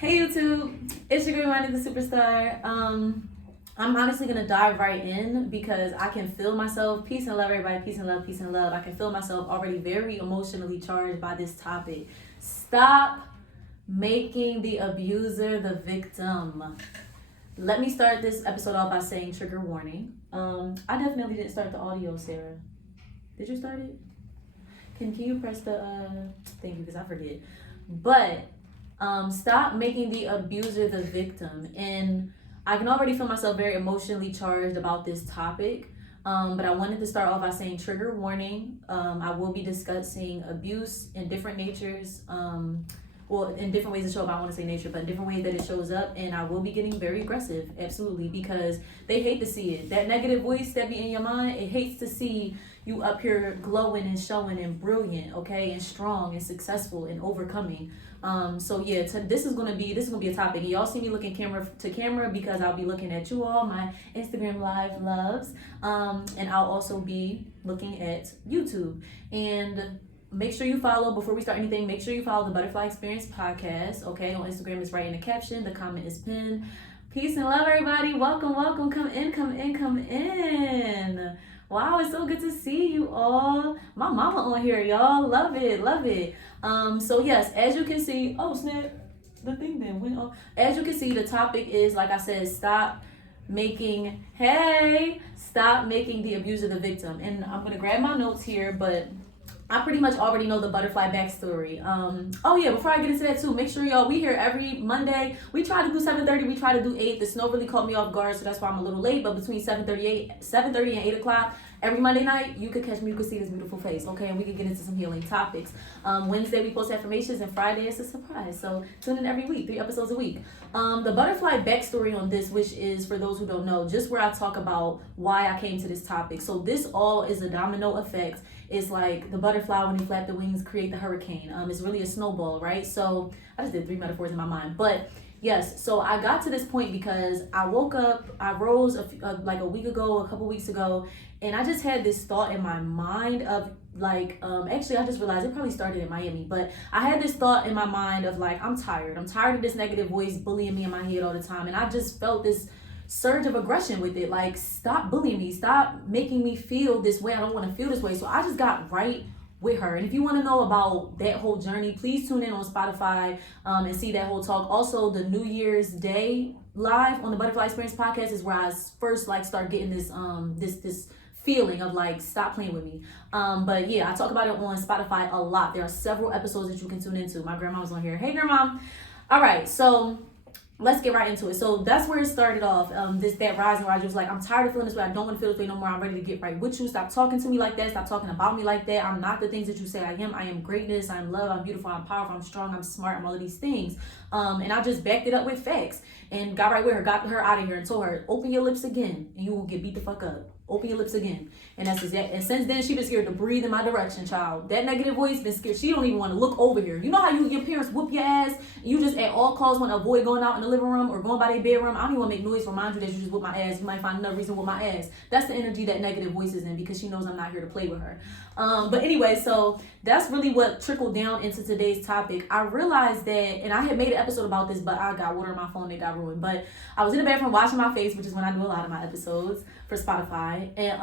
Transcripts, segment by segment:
Hey YouTube, it's your girl Emyne the Superstar. I'm honestly gonna dive right in because I can feel myself. Peace and love, everybody. Peace and love, peace and love. I can feel myself already very emotionally charged by this topic. Stop making the abuser the victim. Let me start this episode off by saying trigger warning. I definitely didn't start the audio, Sarah. Did you start it? Can you press the thank you because I forget. But stop making the abuser the victim. And I can already feel myself very emotionally charged about this topic. But I wanted to start off by saying trigger warning. I will be discussing abuse in different natures. In different ways it shows up. I don't want to say nature, but in different ways that it shows up. And I will be getting very aggressive, absolutely, because they hate to see it. That negative voice that be in your mind, it hates to see you up here glowing and showing and brilliant, okay, and strong and successful and overcoming. This is gonna be a topic. And y'all see me looking camera to camera because I'll be looking at you all, my Instagram live loves, and I'll also be looking at YouTube. And make sure you follow, before we start anything, make sure you follow the Butterfly Experience podcast, okay? On Instagram, it's right in the caption. The comment is pinned. Peace and love, everybody. Welcome. Come in. Wow, it's so good to see you all. My mama on here, y'all. Love it. So yes, as you can see, oh snap, the thing then went off. As you can see, the topic is, like I said, stop making the abuser the victim. And I'm gonna grab my notes here, but I pretty much already know the butterfly backstory. Before I get into that too, make sure y'all, we here every Monday. We try to do 7:30, we try to do 8. The snow really caught me off guard, so that's why I'm a little late. But between 7:30 and 8 o'clock, every Monday night, you could catch me, you could see this beautiful face, okay? And we could get into some healing topics. Wednesday, we post affirmations, and Friday, it's a surprise. So tune in every week, 3 episodes a week. The butterfly backstory on this, which is, for those who don't know, just where I talk about why I came to this topic. So this all is a domino effect. It's like the butterfly, when they flap the wings, create the hurricane. It's really a snowball, right? So I just did 3 metaphors in my mind. But yes, so I got to this point because I woke up, I rose like a week ago, a couple weeks ago, and I just had this thought in my mind of actually I just realized it probably started in Miami, but I had this thought in my mind of like, I'm tired of this negative voice bullying me in my head all the time. And I just felt this surge of aggression with it. Like, stop bullying me, stop making me feel this way. I don't want to feel this way. So I just got right with her. And if you want to know about that whole journey, please tune in on Spotify and see that whole talk. Also, the New Year's Day live on the Butterfly Experience podcast is where I first start getting this this feeling of like, stop playing with me. But yeah, I talk about it on Spotify a lot. There are several episodes that you can tune into. My grandma was on here. Hey grandma. All right, so let's get right into it. So that's where it started off. That rising where I was like, I'm tired of feeling this way. I don't want to feel this way no more. I'm ready to get right with you. Stop talking to me like that. Stop talking about me like that. I'm not the things that you say I am. I am greatness. I'm love. I'm beautiful. I'm powerful. I'm strong. I'm smart. I'm all of these things. And I just backed it up with facts and got right with her, got her out of here and told her, open your lips again and you will get beat the fuck up. Open your lips again. And that's exact. And since then, she been scared to breathe in my direction, child. That negative voice been scared. She don't even want to look over here. You know how your parents whoop your ass? And you just at all costs want to avoid going out in the living room or going by their bedroom. I don't even want to make noise, remind you that you just whoop my ass. You might find another reason to whoop my ass. That's the energy that negative voice is in, because she knows I'm not here to play with her. But anyway, so that's really what trickled down into today's topic. I realized that, and I had made an episode about this, but I got water on my phone, it got ruined. But I was in the bathroom washing my face, which is when I do a lot of my episodes for Spotify. And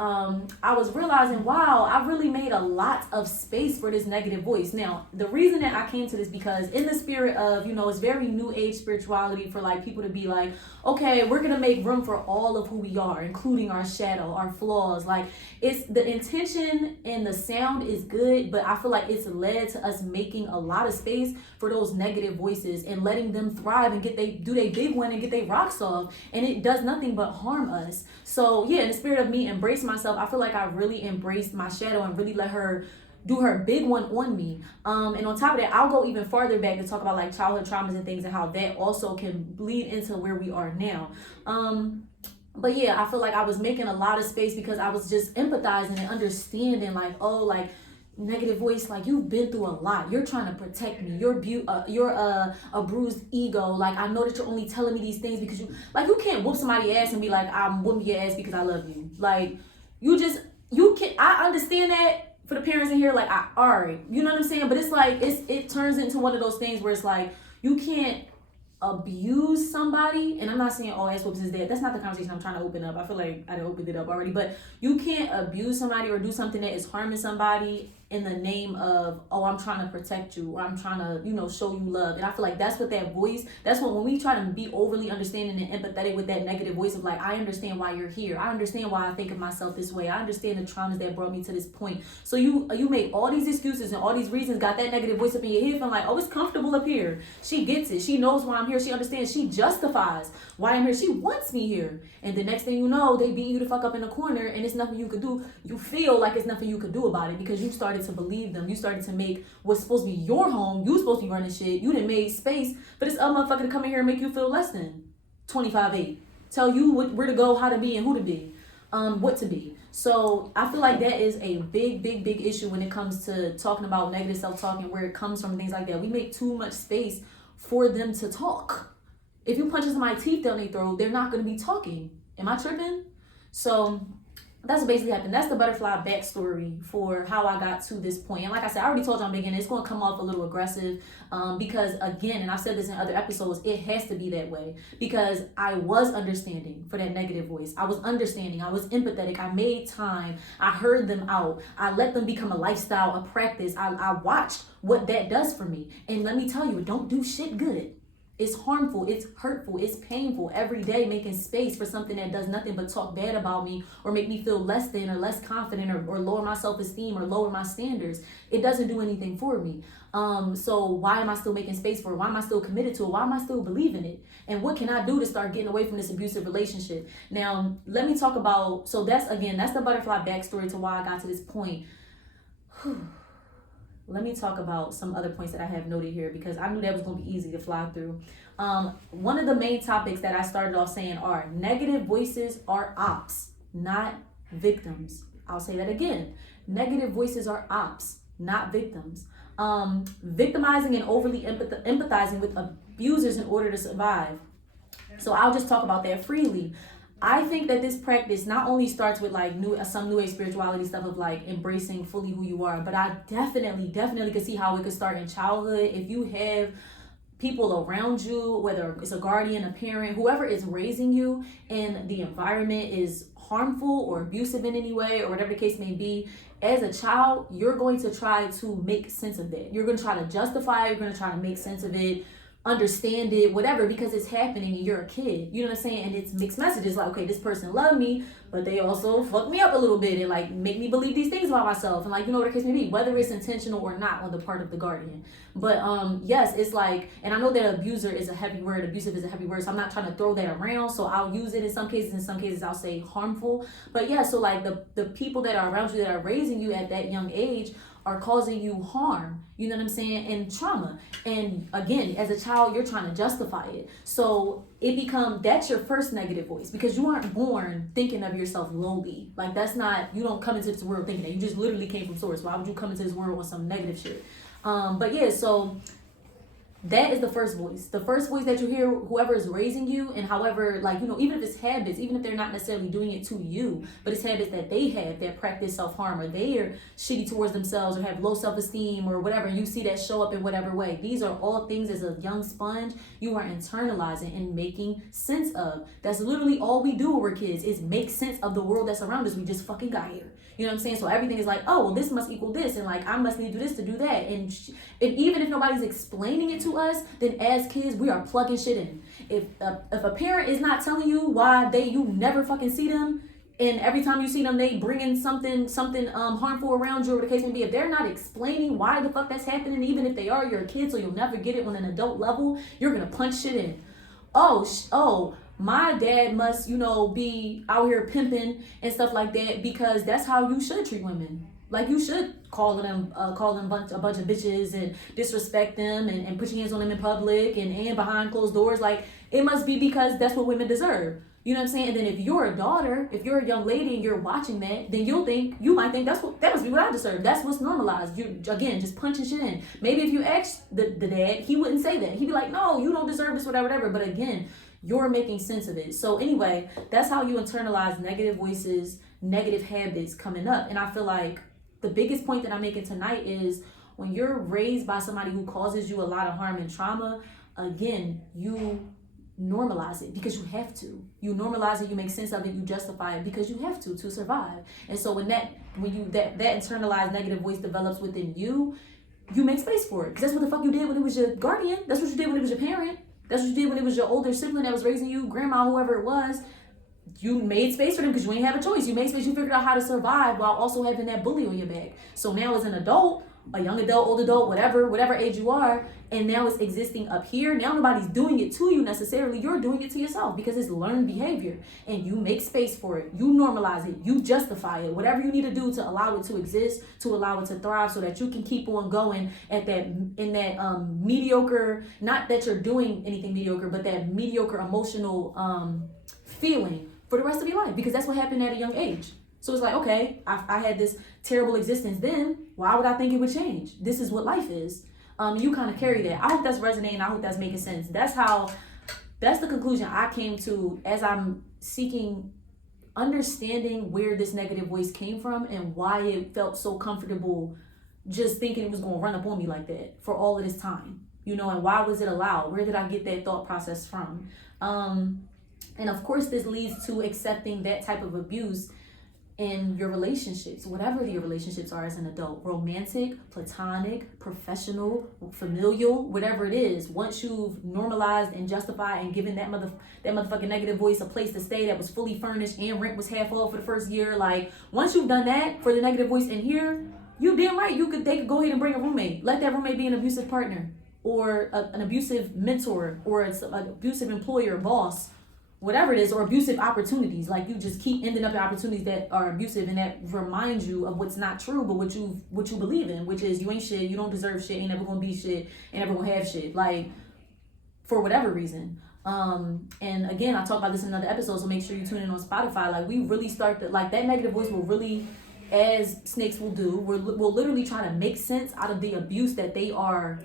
I was realizing, wow, I really made a lot of space for this negative voice. Now, the reason that I came to this, because in the spirit of, it's very new age spirituality for like people to be like, okay, we're going to make room for all of who we are, including our shadow, our flaws. Like, it's the intention and the sound is good, but I feel like it's led to us making a lot of space for those negative voices and letting them thrive and do they big one and get their rocks off. And it does nothing but harm us. So yeah, in the spirit of me embrace myself, I feel like I really embraced my shadow and really let her do her big one on me. And on top of that, I'll go even farther back to talk about like childhood traumas and things and how that also can bleed into where we are now. But yeah, I feel like I was making a lot of space because I was just empathizing and understanding like, oh, like negative voice, like you've been through a lot. You're trying to protect me. You're a bruised ego. Like, I know that you're only telling me these things because you can't whoop somebody's ass and be like, I'm whooping your ass because I love you. Like, I understand that for the parents in here, like, all right, you know what I'm saying? But it's like, it turns into one of those things where it's like, you can't abuse somebody, and I'm not saying all ass whoops is dead. That's not the conversation I'm trying to open up. I feel like I opened it up already, but you can't abuse somebody or do something that is harming somebody in the name of, oh, I'm trying to protect you, or I'm trying to, show you love. And I feel like that's what that voice, that's what, when we try to be overly understanding and empathetic with that negative voice of like, I understand why you're here. I understand why I think of myself this way. I understand the traumas that brought me to this point. So you make all these excuses and all these reasons, got that negative voice up in your head, feeling like, oh, it's comfortable up here. She gets it. She knows why I'm here. She understands. She justifies why I'm here. She wants me here. And the next thing you know, they beat you the fuck up in the corner, and it's nothing you could do. You feel like it's nothing you could do about it because you started to believe them. You started to make what's supposed to be your home. You supposed to be running shit. You done made space for this other motherfucker to come in here and make you feel less than 25-8. Tell you where to go, how to be, and who to be, what to be. So I feel like that is a big issue when it comes to talking about negative self-talk and where it comes from, things like that. We make too much space for them to talk. If you punch somebody's teeth down their throat, they're not going to be talking. Am I tripping? So that's what basically happened. That's the butterfly backstory for how I got to this point. And like I said, I already told you in the beginning, it's going to come off a little aggressive because, again, and I've said this in other episodes, it has to be that way because I was understanding for that negative voice. I was understanding. I was empathetic. I made time. I heard them out. I let them become a lifestyle, a practice. I watched what that does for me. And let me tell you, it don't do shit good. It's harmful, it's hurtful, it's painful every day, making space for something that does nothing but talk bad about me or make me feel less than or less confident or lower my self-esteem or lower my standards. It doesn't do anything for me. So why am I still making space for it? Why am I still committed to it? Why am I still believing it? And what can I do to start getting away from this abusive relationship? Now, let me talk about, so that's the butterfly backstory to why I got to this point. Let me talk about some other points that I have noted here because I knew that was going to be easy to fly through. One of the main topics that I started off saying are negative voices are ops, not victims. I'll say that again. Negative voices are ops, not victims. Victimizing and overly empathizing with abusers in order to survive. So I'll just talk about that freely. I think that this practice not only starts with like some new age spirituality stuff of like embracing fully who you are, but I definitely could see how it could start in childhood. If you have people around you, whether it's a guardian, a parent, whoever is raising you, and the environment is harmful or abusive in any way, or whatever the case may be, as a child, you're going to try to make sense of that. You're going to try to justify it. You're going to try to make sense of it, understand it, whatever, because it's happening and you're a kid, you know what I'm saying? And it's mixed messages like, okay, this person loved me, but they also fucked me up a little bit and like make me believe these things about myself, and like, what the case may be, whether it's intentional or not on the part of the guardian. But yes, it's like, and I know that abuser is a heavy word, abusive is a heavy word, so I'm not trying to throw that around, so I'll use it in some cases I'll say harmful. But yeah, so like the people that are around you that are raising you at that young age are causing you harm, you know what I'm saying, and trauma. And again, as a child, you're trying to justify it. So that's your first negative voice, because you aren't born thinking of yourself lowly. Like you don't come into this world thinking that. You just literally came from source. Why would you come into this world with some negative shit? But yeah, so that is the first voice. The first voice that you hear, whoever is raising you, and however, like, even if it's habits, even if they're not necessarily doing it to you, but it's habits that they have that practice self-harm, or they are shitty towards themselves or have low self-esteem or whatever, and you see that show up in whatever way. These are all things as a young sponge you are internalizing and making sense of. That's literally all we do when we're kids, is make sense of the world that's around us. We just fucking got here. You know what I'm saying? So everything is like, oh, well, this must equal this, and like, I must need to do this to do that. And even if nobody's explaining it to us, then as kids, we are plugging shit in. If a parent is not telling you why you never fucking see them, and every time you see them, they bring in something harmful around you, or the case may be, if they're not explaining why the fuck that's happening, even if they are, you're a kid, so you'll never get it on an adult level, you're gonna punch shit in. Oh, my dad must, be out here pimping and stuff like that, because that's how you should treat women. Like, you should call them a bunch of bitches and disrespect them and put your hands on them in public and behind closed doors. Like, it must be because that's what women deserve. You know what I'm saying? And then if you're a daughter, if you're a young lady and you're watching that, then you might think that must be what I deserve. That's what's normalized. You, again, just punching shit in. Maybe if you asked the dad, he wouldn't say that. He'd be like, no, you don't deserve this, whatever. But again, you're making sense of it. So anyway, that's how you internalize negative voices, negative habits coming up. And I feel like the biggest point that I'm making tonight is, when you're raised by somebody who causes you a lot of harm and trauma, again, you normalize it because you have to. You normalize it, you make sense of it, you justify it because you have to survive. And so when that internalized negative voice develops within you, you make space for it. Because that's what the fuck you did when it was your guardian. That's what you did when it was your parent. That's what you did when it was your older sibling that was raising you, grandma, whoever it was. You made space for them because you ain't have a choice. You made space, you figured out how to survive while also having that bully on your back. So now as an adult, a young adult, old adult, whatever age you are, and now it's existing up here. Now nobody's doing it to you necessarily. You're doing it to yourself because it's learned behavior, and you make space for it. You normalize it. You justify it. Whatever you need to do to allow it to exist, to allow it to thrive, so that you can keep on going at that mediocre. Not that you're doing anything mediocre, but that mediocre emotional feeling for the rest of your life, because that's what happened at a young age. So it's like, okay, I had this terrible existence then. Why would I think it would change? This is what life is. You kind of carry that. I hope that's resonating. I hope that's making sense. That's the conclusion I came to as I'm seeking understanding where this negative voice came from and why it felt so comfortable just thinking it was going to run up on me like that for all of this time, and why was it allowed? Where did I get that thought process from? And of course, this leads to accepting that type of abuse in your relationships, whatever your relationships are as an adult, romantic, platonic, professional, familial, whatever it is. Once you've normalized and justified and given that motherfucking negative voice a place to stay that was fully furnished and rent was half off for the first year, like once you've done that for the negative voice in here, you damn right they could go ahead and bring a roommate. Let that roommate be an abusive partner or an abusive mentor or an abusive employer, boss, whatever it is, or abusive opportunities. Like you just keep ending up in opportunities that are abusive and that remind you of what's not true, but what you believe in, which is you ain't shit, you don't deserve shit, ain't never gonna be shit, ain't never gonna have shit, like for whatever reason. And again, I talk about this in another episode, so make sure you tune in on Spotify. Like we really start to, like that negative voice will really, as snakes will do, we'll literally try to make sense out of the abuse that they are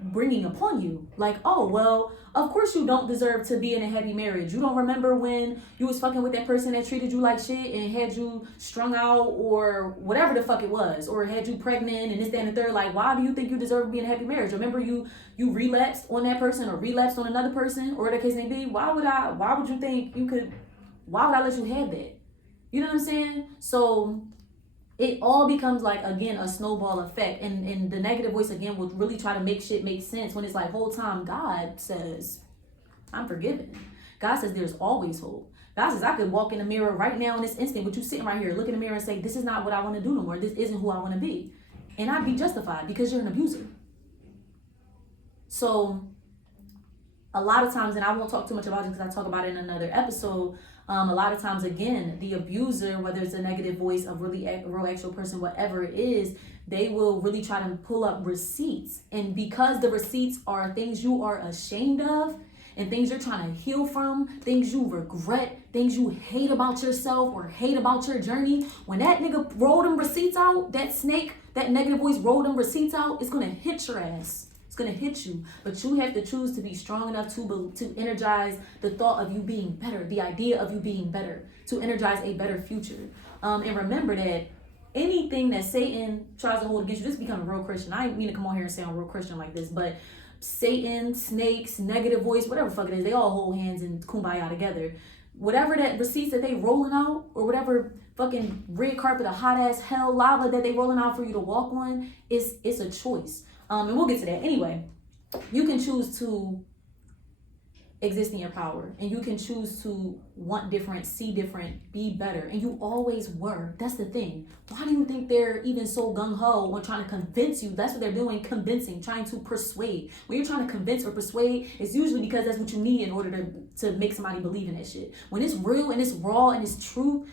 bringing upon you. Like, oh, well, of course you don't deserve to be in a happy marriage. You don't remember when you was fucking with that person that treated you like shit and had you strung out or whatever the fuck it was, or had you pregnant and this, that, and the third. Like, why do you think you deserve to be in a happy marriage? Remember you relapsed on that person or relapsed on another person, or the case may be. Why would you think you could, why would I let you have that? You know what I'm saying? So it all becomes like, again, a snowball effect, and the negative voice again will really try to make shit make sense when it's like, whole time God says I'm forgiven. God says there's always hope. God says I could walk in the mirror right now in this instant with you sitting right here, look in the mirror and say, this is not what I want to do no more, this isn't who I want to be, and I'd be justified because you're an abuser. So a lot of times, and I won't talk too much about it because I talk about it in another episode, a lot of times, again, the abuser, whether it's a negative voice, a real actual person, whatever it is, they will really try to pull up receipts. And because the receipts are things you are ashamed of and things you're trying to heal from, things you regret, things you hate about yourself or hate about your journey, when that nigga roll them receipts out, that snake, that negative voice roll them receipts out, it's going to hit your ass. It's going to hit you, but you have to choose to be strong enough to energize the thought of you being better, the idea of you being better, to energize a better future. And remember that anything that Satan tries to hold against you, just become a real Christian. I didn't mean to come on here and say I'm a real Christian like this, but Satan, snakes, negative voice, whatever the fuck it is, they all hold hands and kumbaya together. Whatever that receipts that they rolling out, or whatever fucking red carpet of hot ass hell lava that they rolling out for you to walk on, it's a choice. And we'll get to that. Anyway, you can choose to exist in your power, and you can choose to want different, see different, be better, and you always were. That's the thing. Why do you think they're even so gung-ho on trying to convince you? That's what they're doing, convincing, trying to persuade. When you're trying to convince or persuade, it's usually because that's what you need in order to make somebody believe in that shit. When it's real and it's raw and it's true,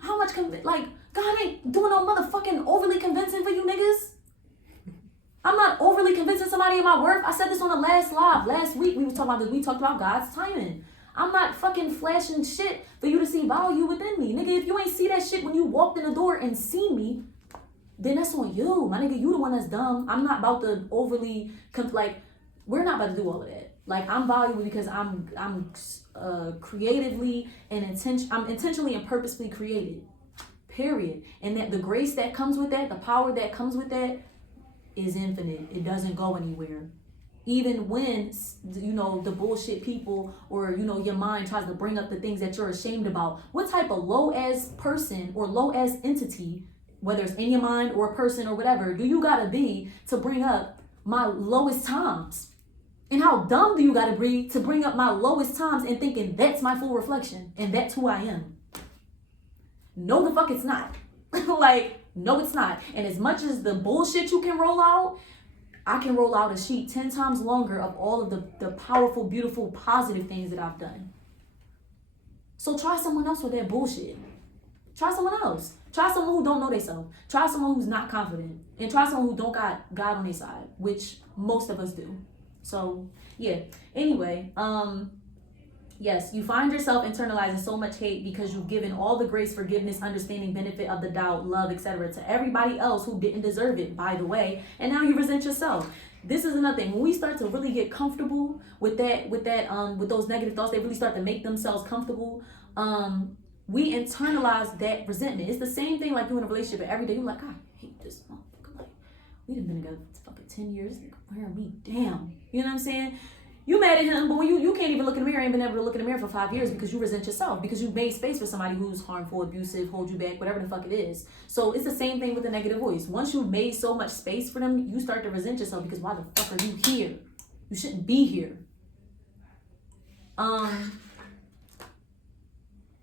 how much God ain't doing no motherfucking overly convincing for you niggas. I'm not overly convincing somebody of my worth. I said this on the last live. Last week we was talking about this. We talked about God's timing. I'm not fucking flashing shit for you to see value within me. Nigga, if you ain't see that shit when you walked in the door and see me, then that's on you. My nigga, you the one that's dumb. I'm not about to overly, we're not about to do all of that. Like, I'm valuable because I'm creatively and I'm intentionally and purposefully created. Period. And that the grace that comes with that, the power that comes with that, is infinite. It doesn't go anywhere. Even when, you know, the bullshit people or, you know, your mind tries to bring up the things that you're ashamed about. What type of low ass person or low ass entity, whether it's in your mind or a person or whatever, do you gotta be to bring up my lowest times? And how dumb do you gotta be to bring up my lowest times and thinking that's my full reflection and that's who I am? No, the fuck it's not. Like, no, it's not. And as much as the bullshit you can roll out, I can roll out a sheet 10 times longer of all of the powerful, beautiful, positive things that I've done. So try someone else with that bullshit. Try someone else. Try someone who don't know themselves. Try someone who's not confident. And try someone who don't got God on their side, which most of us do. So, yeah. Anyway, yes, you find yourself internalizing so much hate because you've given all the grace, forgiveness, understanding, benefit of the doubt, love, etc. to everybody else who didn't deserve it, by the way, and now you resent yourself. This is another thing. When we start to really get comfortable with those negative thoughts, they really start to make themselves comfortable. We internalize that resentment. It's the same thing like you in a relationship, and every day you're like, I hate this motherfucker. Like, we done been together for fucking 10 years. Wear me down. You know what I'm saying? You mad at him, but when you can't even look in the mirror, ain't been able to look in the mirror for 5 years because you resent yourself, because you made space for somebody who's harmful, abusive, hold you back, whatever the fuck it is. So it's the same thing with the negative voice. Once you've made so much space for them, you start to resent yourself because why the fuck are you here? You shouldn't be here.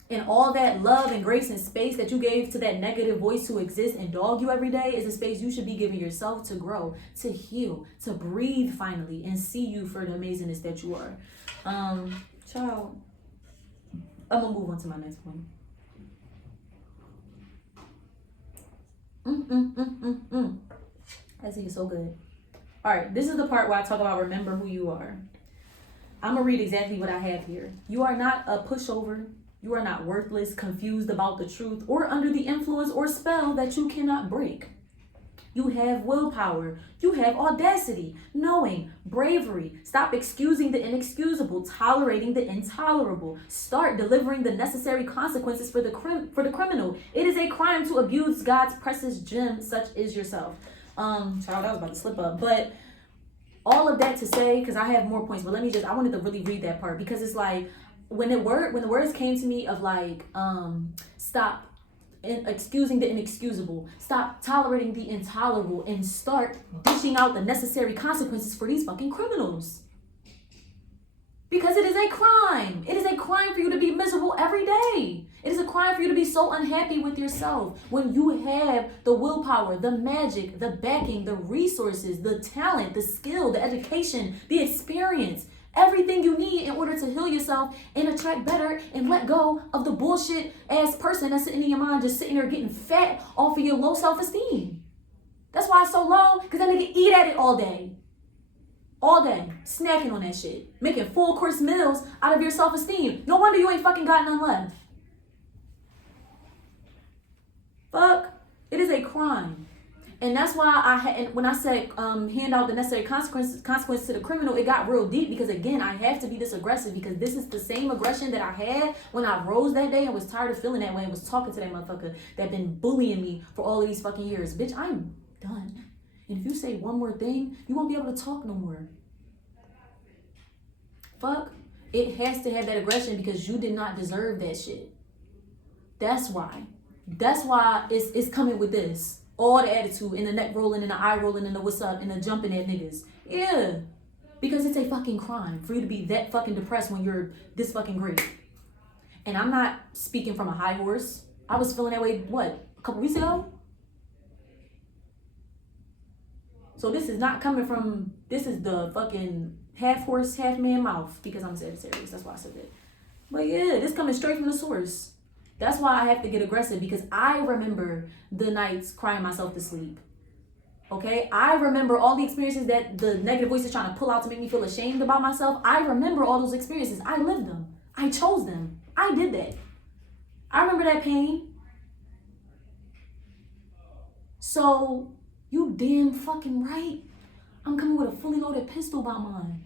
And all that love and grace and space that you gave to that negative voice to exist and dog you every day is a space you should be giving yourself to grow, to heal, to breathe finally, and see you for the amazingness that you are. Child, I'm gonna move on to my next point. That thing is so good. All right, this is the part where I talk about remember who you are. I'm gonna read exactly what I have here. You are not a pushover. You are not worthless, confused about the truth, or under the influence or spell that you cannot break. You have willpower. You have audacity, knowing, bravery. Stop excusing the inexcusable, tolerating the intolerable. Start delivering the necessary consequences for the criminal. It is a crime to abuse God's precious gem, such as yourself. Child, I was about to slip up, but all of that to say, because I have more points, but I wanted to really read that part because it's like, when the words came to me of like, stop excusing the inexcusable, stop tolerating the intolerable, and start dishing out the necessary consequences for these fucking criminals. Because it is a crime. It is a crime for you to be miserable every day. It is a crime for you to be so unhappy with yourself when you have the willpower, the magic, the backing, the resources, the talent, the skill, the education, the experience. Everything you need in order to heal yourself and attract better and let go of the bullshit ass person that's sitting in your mind, just sitting there getting fat off of your low self-esteem. That's why it's so low, because that nigga eat at it all day. All day. Snacking on that shit. Making full course meals out of your self-esteem. No wonder you ain't fucking got none left. Fuck. It is a crime. And that's why when I said hand out the necessary consequences to the criminal, it got real deep because, again, I have to be this aggressive because this is the same aggression that I had when I rose that day and was tired of feeling that way and was talking to that motherfucker that been bullying me for all of these fucking years. Bitch, I'm done. And if you say one more thing, you won't be able to talk no more. Fuck. It has to have that aggression because you did not deserve that shit. That's why. That's why it's coming with this. All the attitude and the neck rolling and the eye rolling and the what's up and the jumping at niggas. Yeah. Because it's a fucking crime for you to be that fucking depressed when you're this fucking great. And I'm not speaking from a high horse. I was feeling that way, what, a couple weeks ago? So this is not coming from, this is the fucking half horse, half man mouth because I'm Sagittarius. That's why I said that. But yeah, this coming straight from the source. That's why I have to get aggressive because I remember the nights crying myself to sleep. Okay? I remember all the experiences that the negative voice is trying to pull out to make me feel ashamed about myself. I remember all those experiences. I lived them. I chose them. I did that. I remember that pain. So, you damn fucking right. I'm coming with a fully loaded pistol by mine.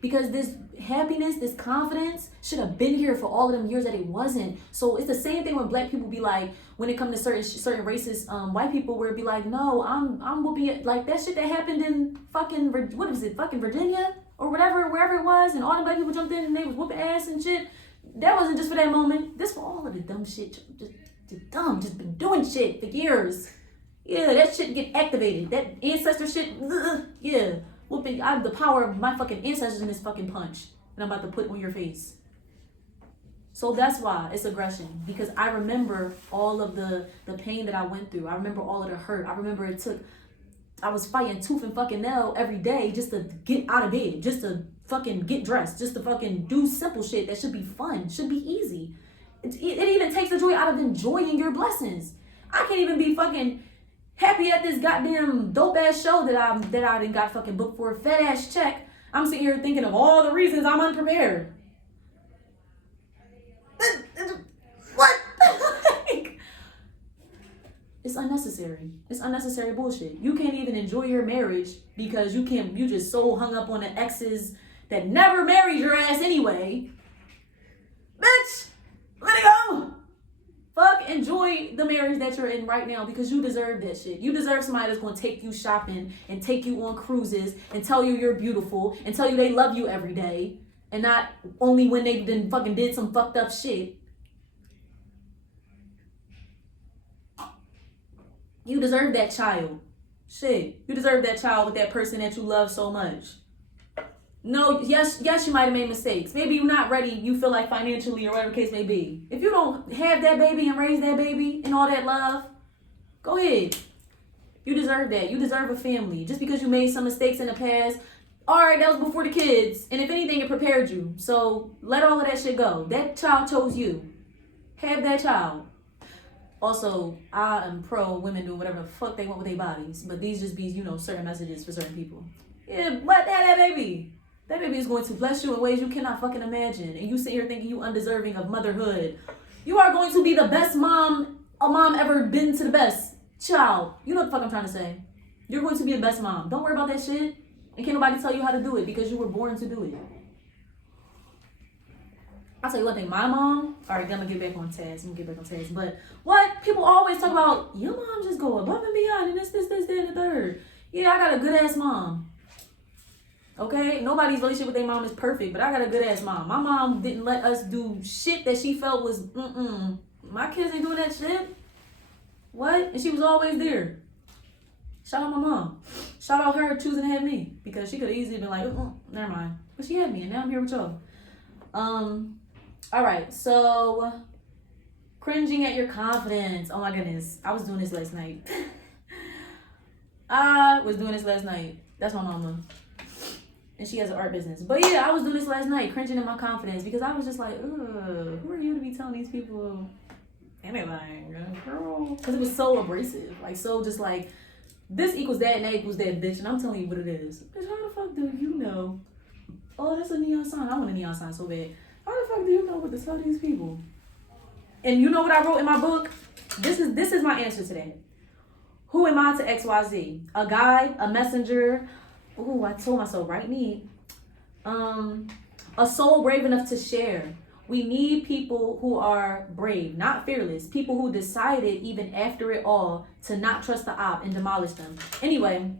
Because happiness, this confidence should have been here for all of them years that it wasn't. So it's the same thing when black people be like, when it comes to certain racist white people, where it be like, no, I'm whooping it, like that shit that happened in fucking fucking Virginia or whatever, wherever it was, and all the black people jumped in and they was whooping ass and shit. That wasn't just for that moment. This for all of the dumb shit, just been doing shit for years. Yeah, that shit get activated. That ancestor shit, yeah. Whooping, I have the power of my fucking ancestors in this fucking punch, and I'm about to put on your face. So that's why it's aggression, because I remember all of the pain that I went through. I remember all of the hurt. I remember I was fighting tooth and fucking nail every day just to get out of bed, just to fucking get dressed, just to fucking do simple shit that should be fun, should be easy. It even takes the joy out of enjoying your blessings. I can't even be fucking happy at this goddamn dope ass show that I done got fucking booked for a fat ass check. I'm sitting here thinking of all the reasons I'm unprepared. What? It's unnecessary. It's unnecessary bullshit. You can't even enjoy your marriage because you just so hung up on the exes that never married your ass anyway. Bitch, let it go. Fuck, enjoy the marriage that you're in right now, because you deserve that shit. You deserve somebody that's gonna take you shopping and take you on cruises and tell you you're beautiful and tell you they love you every day, and not only when they did some fucked up shit. You deserve that child. Shit, you deserve that child with that person that you love so much. No, yes, you might have made mistakes. Maybe you're not ready, you feel like financially or whatever the case may be. If you don't have that baby and raise that baby and all that love, go ahead. You deserve that. You deserve a family. Just because you made some mistakes in the past, all right, that was before the kids. And if anything, it prepared you. So let all of that shit go. That child chose you. Have that child. Also, I am pro women doing whatever the fuck they want with their bodies. But these just be, certain messages for certain people. Yeah, but that baby. That baby is going to bless you in ways you cannot fucking imagine. And you sit here thinking you undeserving of motherhood. You are going to be the best mom a mom ever been to the best. Child. You know what the fuck I'm trying to say. You're going to be the best mom. Don't worry about that shit. And can't nobody tell you how to do it because you were born to do it. I'll tell you one thing. My mom, alright, I'm going to get back on task. But what? People always talk about, your mom just go above and beyond and this, that, and the third. Yeah, I got a good ass mom. Okay, nobody's relationship with their mom is perfect, but I got a good ass mom. My mom didn't let us do shit that she felt was my kids ain't doing that shit. What? And she was always there. Shout out my mom. Shout out her choosing to have me, because she could have easily been like, never mind. But she had me, and now I'm here with y'all. All right, so cringing at your confidence. Oh my goodness, I was doing this last night. That's my mama. And she has an art business. But yeah, I was doing this last night, cringing in my confidence, because I was just like, who are you to be telling these people anything, girl? Because it was so abrasive. Like, so just like, this equals that and that equals that, bitch. And I'm telling you what it is. Bitch, how the fuck do you know? Oh, that's a neon sign. I want a neon sign so bad. How the fuck do you know what to tell these people? And you know what I wrote in my book? This is my answer to that. Who am I to XYZ? A guide, a messenger. Ooh, I told myself, right? Me. A soul brave enough to share. We need people who are brave, not fearless. People who decided, even after it all, to not trust the op and demolish them. Anyway,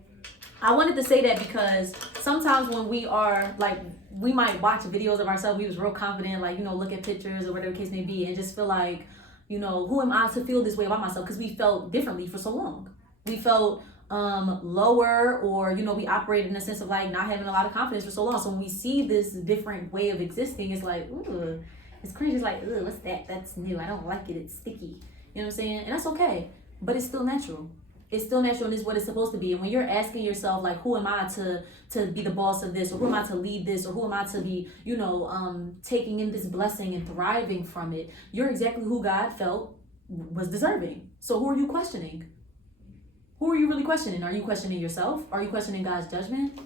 I wanted to say that because sometimes when we are, like, we might watch videos of ourselves, we was real confident, like, look at pictures or whatever the case may be, and just feel like, who am I to feel this way about myself? Because we felt differently for so long. We felt lower, or we operated in a sense of like not having a lot of confidence for so long. So when we see this different way of existing, it's like, ooh, it's cringe. It's like, ooh, what's that? That's new. I don't like it. It's sticky. You know what I'm saying? And that's okay, but it's still natural. It's still natural, and it's what it's supposed to be. And when you're asking yourself, like, who am I to be the boss of this, or who am I to lead this, or who am I to be, taking in this blessing and thriving from it, you're exactly who God felt was deserving. So who are you questioning? Who are you really questioning? Are you questioning yourself? Are you questioning God's judgment?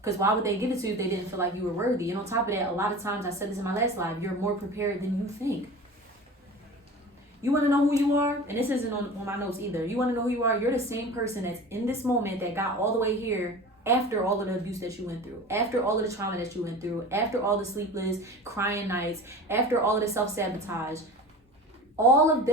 Because why would they give it to you if they didn't feel like you were worthy? And on top of that, a lot of times, I said this in my last live, you're more prepared than you think. You want to know who you are? And this isn't on my notes either. You want to know who you are? You're the same person that's in this moment that got all the way here after all of the abuse that you went through, after all of the trauma that you went through, after all the sleepless, crying nights, after all of the self-sabotage, all of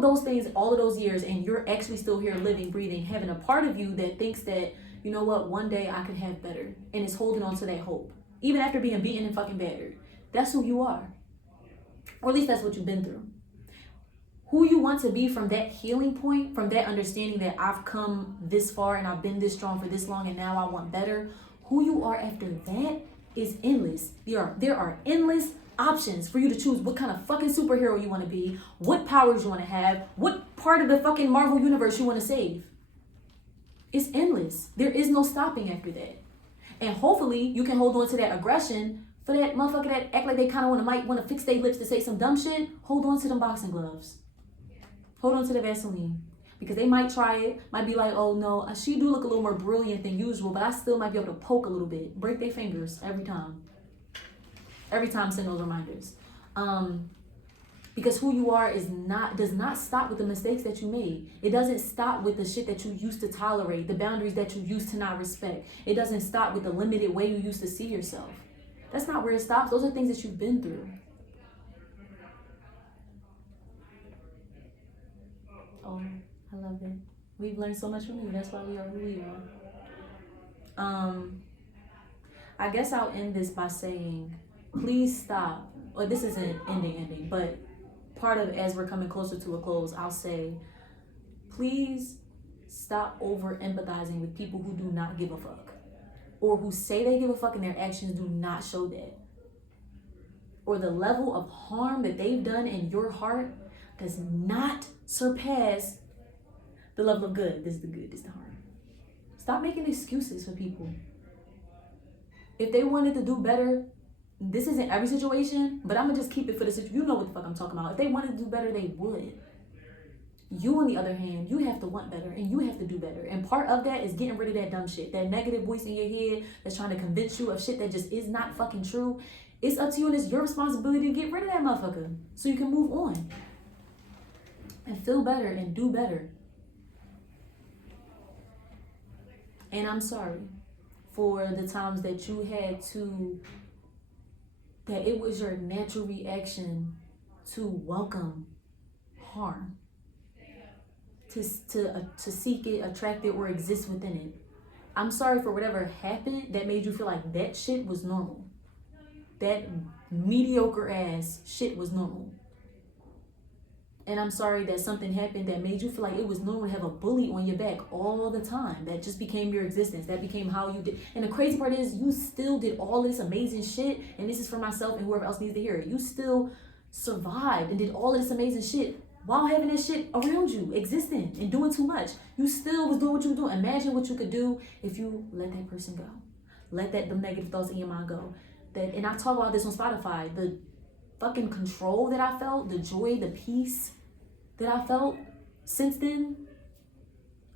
those things, all of those years, and you're actually still here living, breathing, having a part of you that thinks that, you know what, one day I could have better, and is holding on to that hope, even after being beaten and fucking battered. That's who you are. Or at least that's what you've been through. Who you want to be from that healing point, from that understanding that I've come this far and I've been this strong for this long and now I want better, who you are after that is endless. There are endless options for you to choose what kind of fucking superhero you want to be, what powers you want to have, what part of the fucking Marvel universe you want to save. It's endless. There is no stopping after that. And hopefully you can hold on to that aggression for that motherfucker that act like they kind of might want to fix their lips to say some dumb shit. Hold on to them boxing gloves. Hold on to the Vaseline. Because they might try it, might be like, oh no, she do look a little more brilliant than usual, but I still might be able to poke a little bit. Break their fingers every time. Every time, send those reminders. Because who you are does not stop with the mistakes that you made. It doesn't stop with the shit that you used to tolerate, the boundaries that you used to not respect. It doesn't stop with the limited way you used to see yourself. That's not where it stops. Those are things that you've been through. Oh, I love it. We've learned so much from you. That's why we are who we are. I guess I'll end this by saying, please stop. Well, this isn't ending, but part of, as we're coming closer to a close, I'll say, please stop over empathizing with people who do not give a fuck, or who say they give a fuck and their actions do not show that, or the level of harm that they've done in your heart does not surpass the level of good. This is the good, this is the harm. Stop making excuses for people. If they wanted to do better, this isn't every situation, but I'm gonna just keep it for the situation. You know what the fuck I'm talking about. If they wanted to do better, they would. You, on the other hand, you have to want better and you have to do better. And part of that is getting rid of that dumb shit, that negative voice in your head that's trying to convince you of shit that just is not fucking true. It's up to you and it's your responsibility to get rid of that motherfucker so you can move on and feel better and do better. And I'm sorry for the times that you had to, that it was your natural reaction to welcome harm, to seek it, attract it, or exist within it. I'm sorry for whatever happened that made you feel like that shit was normal. That mediocre ass shit was normal. And I'm sorry that something happened that made you feel like it was normal to have a bully on your back all the time. That just became your existence. That became how you did. And the crazy part is you still did all this amazing shit. And this is for myself and whoever else needs to hear it. You still survived and did all of this amazing shit while having that shit around you, existing and doing too much. You still was doing what you were doing. Imagine what you could do if you let that person go. Let them negative thoughts in your mind go. And I talk about this on Spotify. The fucking control that I felt, the joy, the peace that I felt since then,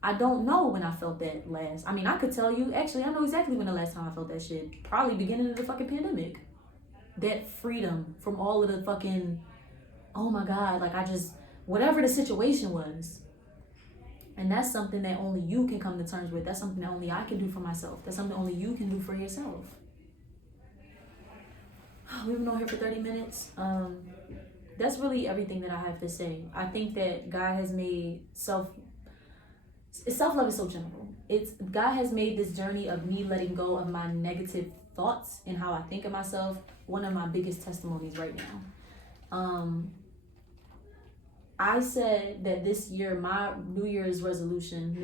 I don't know when I felt that last. I mean, I could tell you, actually, I know exactly when the last time I felt that shit. Probably beginning of the fucking pandemic. That freedom from all of the fucking, oh my God, like whatever the situation was. And that's something that only you can come to terms with. That's something that only I can do for myself. That's something only you can do for yourself. We've been on here for 30 minutes. That's really everything that I have to say. I think that God has made self-love is so general. God has made this journey of me letting go of my negative thoughts and how I think of myself one of my biggest testimonies right now. I said that this year, my New Year's resolution,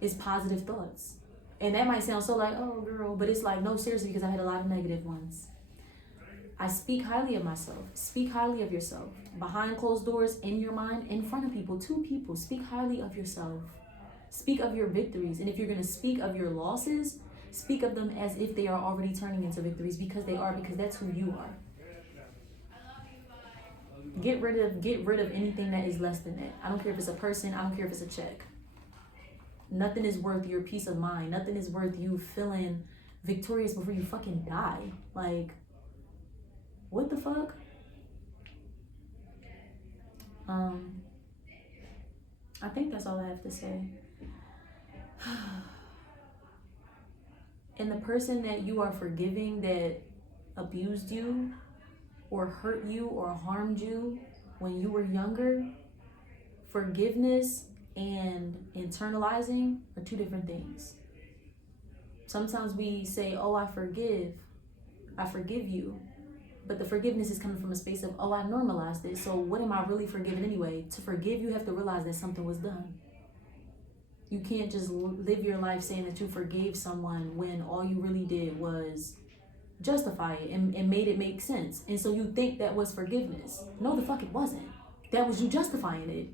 is positive thoughts. And that might sound so like, oh girl, but it's like, no, seriously, because I had a lot of negative ones. I speak highly of myself. Speak highly of yourself. Behind closed doors, in your mind, in front of people, to people. Speak highly of yourself. Speak of your victories. And if you're going to speak of your losses, speak of them as if they are already turning into victories, because they are, because that's who you are. Get rid of anything that is less than that. I don't care if it's a person. I don't care if it's a check. Nothing is worth your peace of mind. Nothing is worth you feeling victorious before you fucking die. Like, what the fuck? I think that's all I have to say. And the person that you are forgiving that abused you or hurt you or harmed you when you were younger, forgiveness and internalizing are two different things. Sometimes we say, oh, I forgive you. But the forgiveness is coming from a space of, oh, I normalized it. So what am I really forgiving anyway? To forgive, you have to realize that something was done. You can't just live your life saying that you forgave someone when all you really did was justify it and made it make sense. And so you think that was forgiveness. No, the fuck it wasn't. That was you justifying it.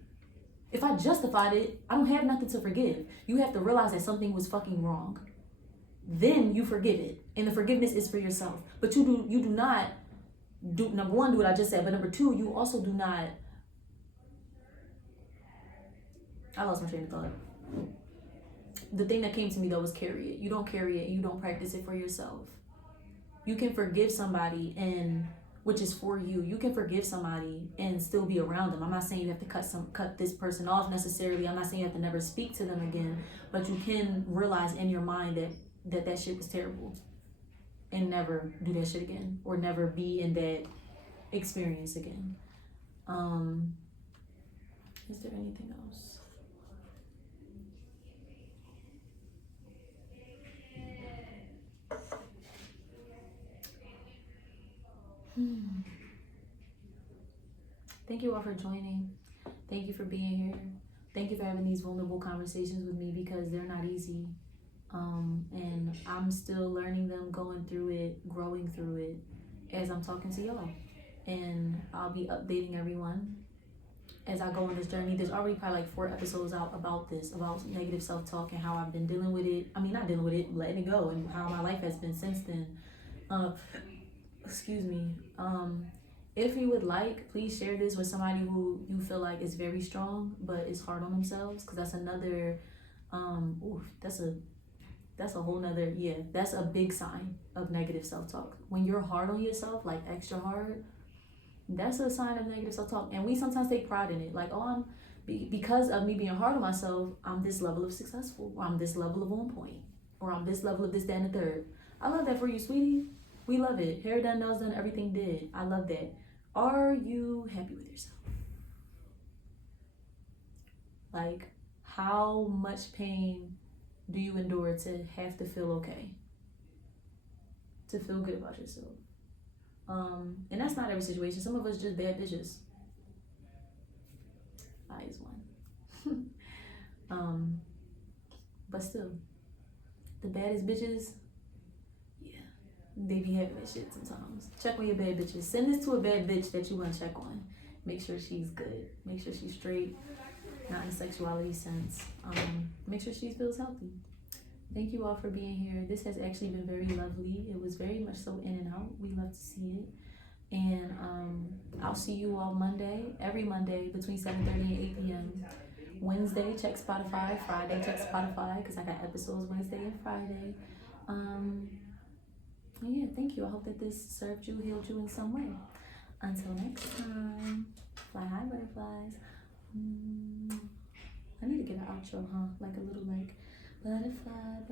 If I justified it, I don't have nothing to forgive. You have to realize that something was fucking wrong. Then you forgive it. And the forgiveness is for yourself. But you do not do, number one, do what I just said. But number two, you also do not, I lost my train of thought. The thing that came to me though was carry it. You don't carry it and you don't practice it for yourself. You can forgive somebody, and which is for you. You can forgive somebody and still be around them. I'm not saying you have to cut this person off necessarily. I'm not saying you have to never speak to them again, but you can realize in your mind that shit was terrible and never do that shit again or never be in that experience again. Is there anything else? Thank you all for joining. Thank you for being here. Thank you for having these vulnerable conversations with me because they're not easy. And I'm still learning them, going through it, growing through it as I'm talking to y'all. And I'll be updating everyone as I go on this journey. There's already probably like 4 episodes out about this, about negative self-talk and how I've been dealing with it. I mean, not dealing with it, letting it go, and how my life has been since then. Excuse me. If you would like, please share this with somebody who you feel like is very strong but is hard on themselves, because that's another that's a whole nother, that's a big sign of negative self-talk. When you're hard on yourself, like extra hard, that's a sign of negative self-talk. And we sometimes take pride in it, like, oh, because of me being hard on myself, I'm this level of successful, or I'm this level of on point, or I'm this level of this, that, and the third. I love that for you, sweetie. We love it. Hair done, nails done, everything did. I love that. Are you happy with yourself? Like, how much pain do you endure to have to feel okay? To feel good about yourself? And that's not every situation. Some of us just bad bitches. I is one. But still, the baddest bitches, they be having that shit sometimes. Check on your bad bitches. Send this to a bad bitch that you want to check on. Make sure she's good. Make sure she's straight, not in sexuality sense. Make sure she feels healthy. Thank you all for being here. This has actually been very lovely. It was very much so in and out. We love to see it. And I'll see you all Monday, every Monday between 7:30 and 8 p.m. Wednesday, check Spotify. Friday, check Spotify, because I got episodes Wednesday and Friday. Thank you. I hope that this served you, healed you in some way. Until next time, fly high, butterflies. I need to get an outro, huh? Like a little butterfly.